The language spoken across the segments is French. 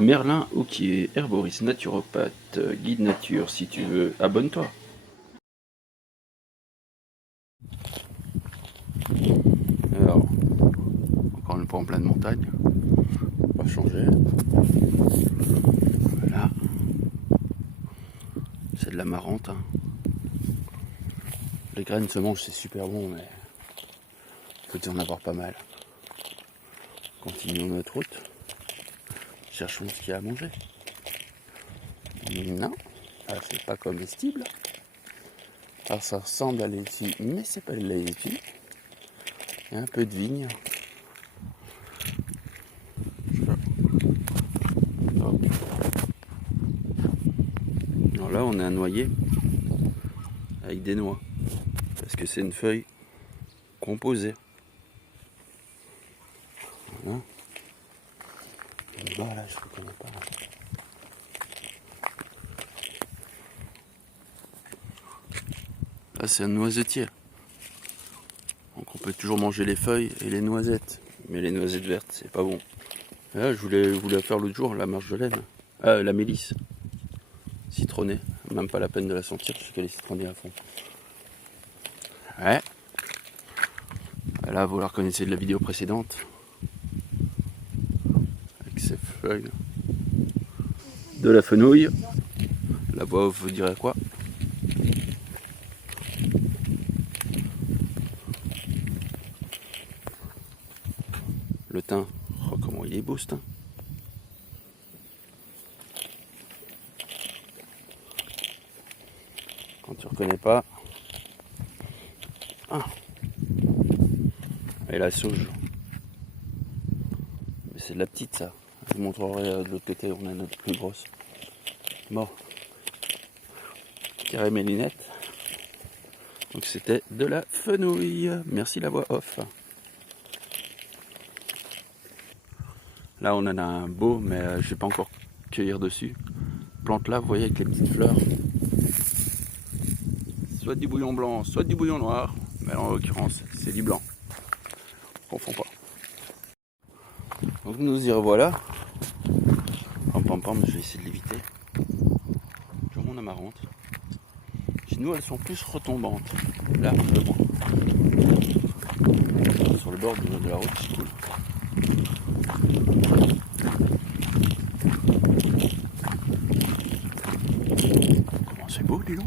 Merlin Auquier, herboriste, naturopathe, guide nature, si tu veux, abonne-toi. Alors, encore une fois en pleine montagne, on va changer. Voilà, c'est de la marrante. Hein. Les graines se mangent, c'est super bon, mais il faut y en avoir pas mal. Continuons notre route. Cherchons ce qu'il y a à manger. Non, c'est pas comestible. Alors ça ressemble à la laitue, mais c'est pas de la laitue. Il y a un peu de vigne. Alors là, on a un noyer avec des noix. Parce que c'est une feuille composée. Voilà. Bah là, je ne reconnais pas. Là, c'est un noisetier. Donc on peut toujours manger les feuilles et les noisettes. Mais les noisettes vertes, c'est pas bon. Et là, je voulais faire l'autre jour la marjolaine. La mélisse. Citronnée. Même pas la peine de la sentir, parce qu'elle est citronnée à fond. Ouais. Là, vous la reconnaissez de la vidéo précédente. Avec ces feuilles. De la fenouil. La voix off vous dirait quoi? Le thym. Oh, comment il est beau ce thym. Quand tu reconnais pas. Ah. Et la sauge. Mais c'est de la petite ça. Je vous montrerai de l'autre côté, on a notre plus grosse. Bon. Carré mes lunettes. Donc c'était de la fenouil. Merci la voix off. Là on en a un beau, mais je ne vais pas encore cueillir dessus. Plante là, vous voyez, avec les petites fleurs. Soit du bouillon blanc, soit du bouillon noir. Mais en l'occurrence, c'est du blanc. On confond pas. Donc nous y revoilà. Pam pam pam, je vais essayer de l'éviter. Toujours mon amarante. Chez nous, elles sont plus retombantes. Là, le moins. Sur le bord de la route, c'est cool. Comment c'est beau, dis donc.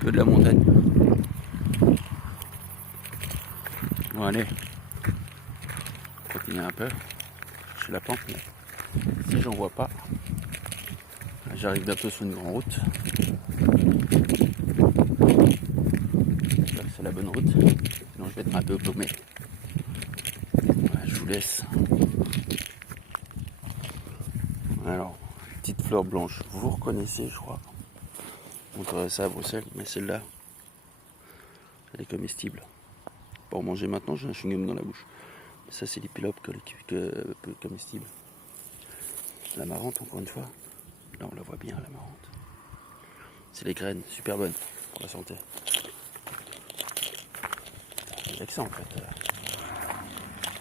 Que de la montagne. Bon allez, on continue un peu. Je la plante, mais si j'en vois pas, j'arrive bientôt sur une grande route. J'espère que c'est la bonne route, sinon je vais être un peu paumé. Ouais, je vous laisse. Alors, petite fleur blanche, vous reconnaissez, je crois. On montrerait ça à Bruxelles, mais celle-là, elle est comestible. Pour manger maintenant, j'ai un chewing-gum dans la bouche. Mais ça, c'est l'épilopes comestible. La marrante, encore une fois. Là, on la voit bien, la marrante. C'est les graines, super bonnes pour la santé. Avec ça, en fait.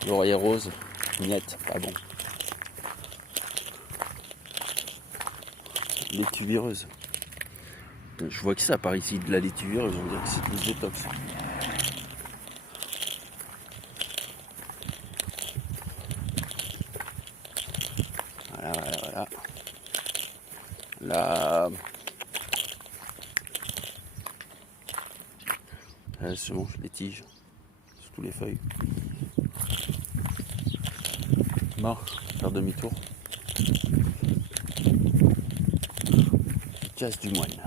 Laurier rose, miette, pas bon. Laitue vireuse. Je vois que ça par ici, de la laitue vireuse, on dirait que c'est plus détox. Voilà. Là, elle se mange les tiges, surtout les feuilles. Bon, faire demi-tour. Jazz du moine.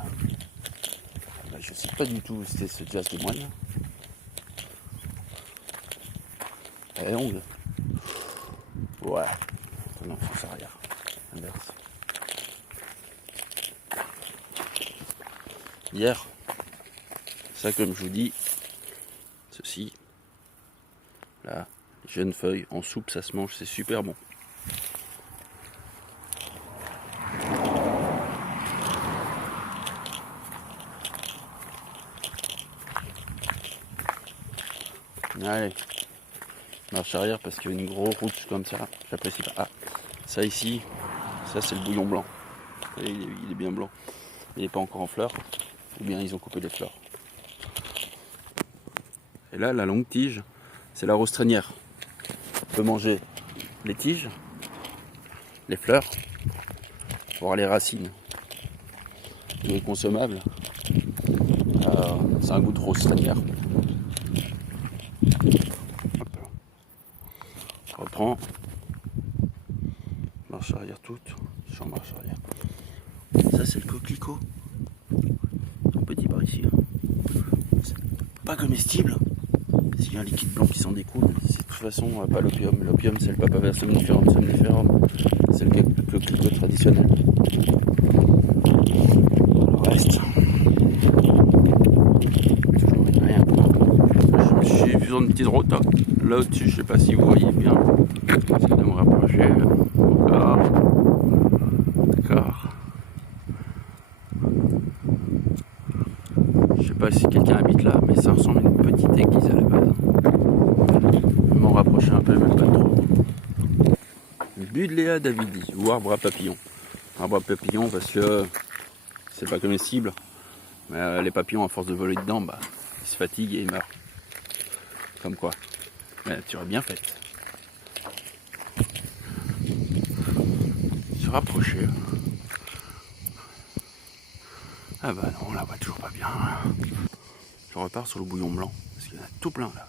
Je sais pas du tout où c'était ce jazz du moine. Elle est longue. Ouais. Non, sens arrière. Inverse. Hier, ça comme je vous dis, ceci, là, les jeunes feuilles en soupe, ça se mange, c'est super bon. Allez. Marche arrière parce qu'il y a une grosse route comme ça. J'apprécie pas. Ah, ça ici, ça c'est le bouillon blanc. Il est bien blanc. Il n'est pas encore en fleurs. Ou bien ils ont coupé les fleurs. Et là, la longue tige, c'est la rose traînière. On peut manger les tiges, les fleurs, voire les racines. Tout est consommable. C'est un goût de rose traînière. Hop. Je reprends. Marche arrière toute. Je suis en marche arrière. Ça c'est le coquelicot. Un petit par ici. C'est pas comestible. S'il y a un liquide blanc qui s'en découle, c'est de toute façon pas l'opium. L'opium c'est le papaver somniferum. C'est le coquelicot traditionnel. Le reste, toujours rien. J'ai vu une petite route là au-dessus, je sais pas si vous voyez bien. J'essaie de me rapprocher. D'accord. Je sais pas si quelqu'un habite là, mais ça ressemble à une petite église à la base. Je vais m'en rapprocher un peu, mais pas trop. Buddleia davidi, ou arbre à papillon. Arbre à papillon parce que c'est pas comestible. Mais les papillons, à force de voler dedans, bah, ils se fatiguent et ils meurent. Comme quoi. Mais tu aurais bien fait. Se rapprocher. Ah bah non, on la voit toujours pas bien. Je repars sur le bouillon blanc, parce qu'il y en a tout plein là.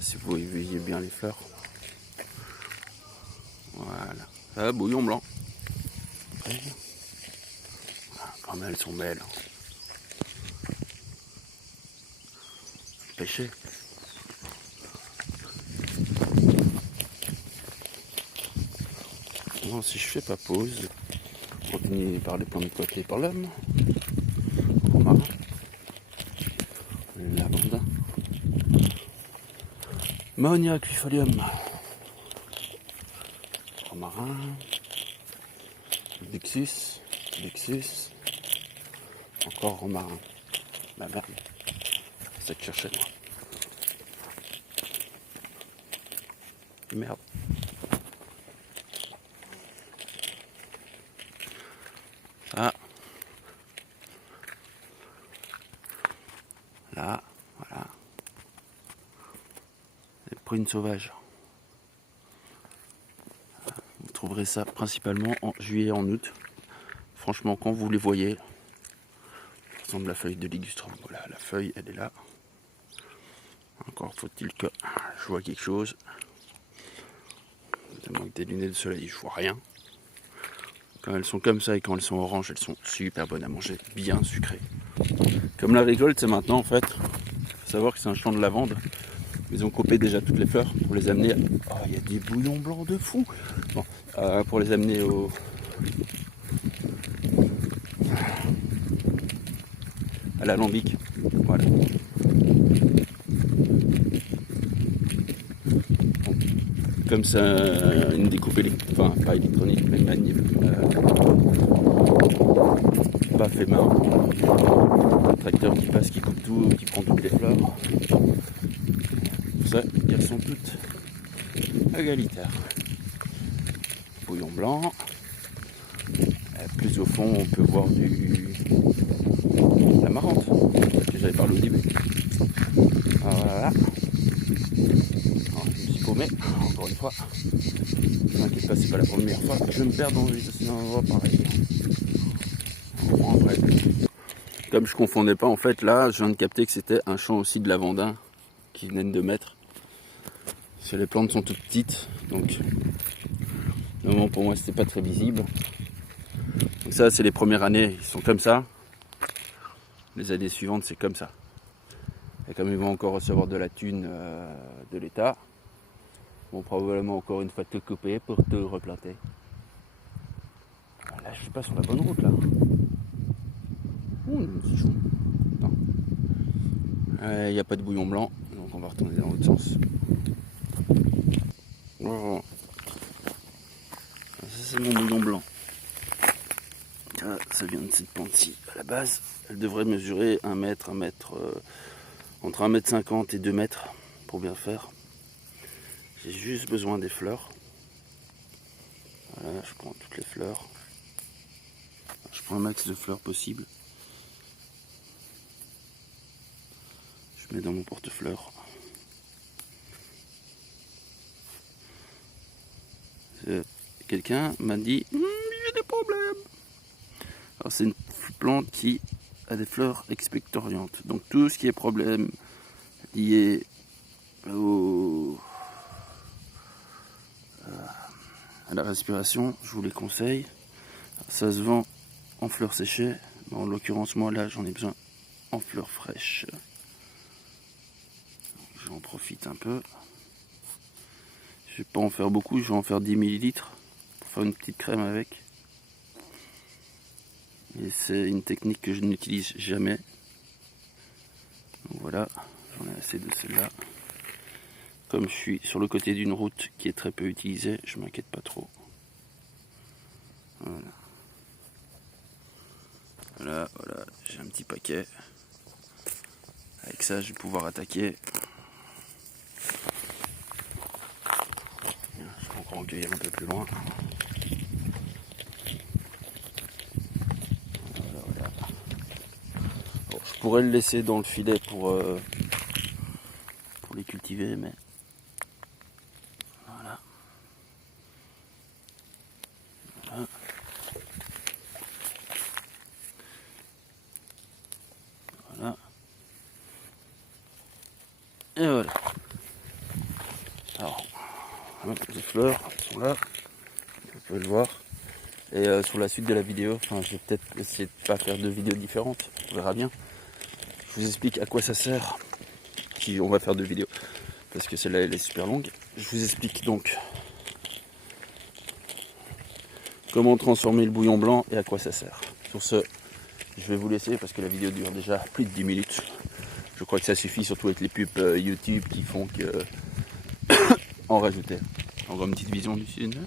Si vous voyez bien les fleurs. Voilà. Ah, bouillon blanc. Après. Ah, quand même, elles sont belles. Pêcher. Non, si je fais pas pause, continuer par les plantes de côté par l'homme. Romarin. Lavandin. Mahonia aquifolium. Romarin. Bixus. Encore romarin. La merde. C'est ça que je cherchais moi. Merde. Ah. Là, voilà. Les prunes sauvages. Vous trouverez ça principalement en juillet et en août. Franchement, quand vous les voyez, ça ressemble à la feuille de ligustrum. Voilà, la feuille, elle est là. Encore faut-il que je vois quelque chose. Avec des lunettes de soleil, je vois rien. Quand elles sont comme ça et quand elles sont oranges, elles sont super bonnes à manger, bien sucrées. Comme la récolte, c'est maintenant en fait. Faut savoir que c'est un champ de lavande. Ils ont coupé déjà toutes les fleurs pour les amener. Oh, il y a des bouillons blancs de fou. Bon, pour les amener au. À l'alambic. Voilà. Comme ça, une découpe électronique, enfin pas électronique, mais manuelle, pas fait marrant. Un tracteur qui passe, qui coupe tout, qui prend toutes les fleurs. Tout ça, elles sont toutes égalitaires. Bouillon blanc. Plus au fond, on peut voir la marrante, que j'avais parlé au début. Voilà. Alors, je me suis paumé, encore une fois. Ne t'inquiète pas, c'est pas la première fois que je me perds dans un endroit pareil. Après, comme je confondais pas, en fait, là, je viens de capter que c'était un champ aussi de lavandin qui venait de mettre. Parce que les plantes sont toutes petites, donc au moment pour moi, c'était pas très visible. Donc ça, c'est les premières années, ils sont comme ça. Les années suivantes, c'est comme ça. Et comme ils vont encore recevoir de la thune de l'État, ils vont probablement encore une fois te couper pour te replanter. Là, je suis pas sur la bonne route là. C'est chou. Non. Il n'y a pas de bouillon blanc, donc on va retourner dans l'autre sens. Voilà. Ça, c'est mon bouillon blanc. Ça vient de cette plante-ci. À la base, elle devrait mesurer 1 mètre, entre 1,50 m et 2 mètres. pour bien faire. J'ai juste besoin des fleurs. Voilà, je prends toutes les fleurs. Je prends un max de fleurs possible. Je mets dans mon porte-fleurs. Quelqu'un m'a dit j'ai des problèmes. Alors c'est une plante qui a des fleurs expectoriantes. Donc tout ce qui est problème lié à la respiration, je vous les conseille. Ça se vend en fleurs séchées, mais en l'occurrence moi là j'en ai besoin en fleurs fraîches. J'en profite un peu. Je vais pas en faire beaucoup, je vais en faire 10 ml pour faire une petite crème avec. Et c'est une technique que je n'utilise jamais. Donc voilà, j'en ai assez de celle-là. Comme je suis sur le côté d'une route qui est très peu utilisée, je m'inquiète pas trop. Voilà. Voilà, j'ai un petit paquet. Avec ça, je vais pouvoir attaquer. Je vais encore en cueillir un peu plus loin. Voilà. Bon, je pourrais le laisser dans le filet pour les cultiver, mais voilà. Voilà. Voilà. Et voilà. Alors, les fleurs sont là, vous pouvez le voir. Et sur la suite de la vidéo, enfin, je vais peut-être essayer de pas faire 2 vidéos différentes, on verra bien. Je vous explique à quoi ça sert. Si on va faire 2 vidéos, parce que celle-là elle est super longue. Je vous explique donc comment transformer le bouillon blanc et à quoi ça sert. Sur ce, je vais vous laisser parce que la vidéo dure déjà plus de 10 minutes. Je crois que ça suffit, surtout avec les pubs YouTube qui font que en rajouter. On voit une petite vision du sud.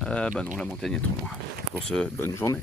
Bah non, la montagne est trop loin. Pour ce, bonne journée.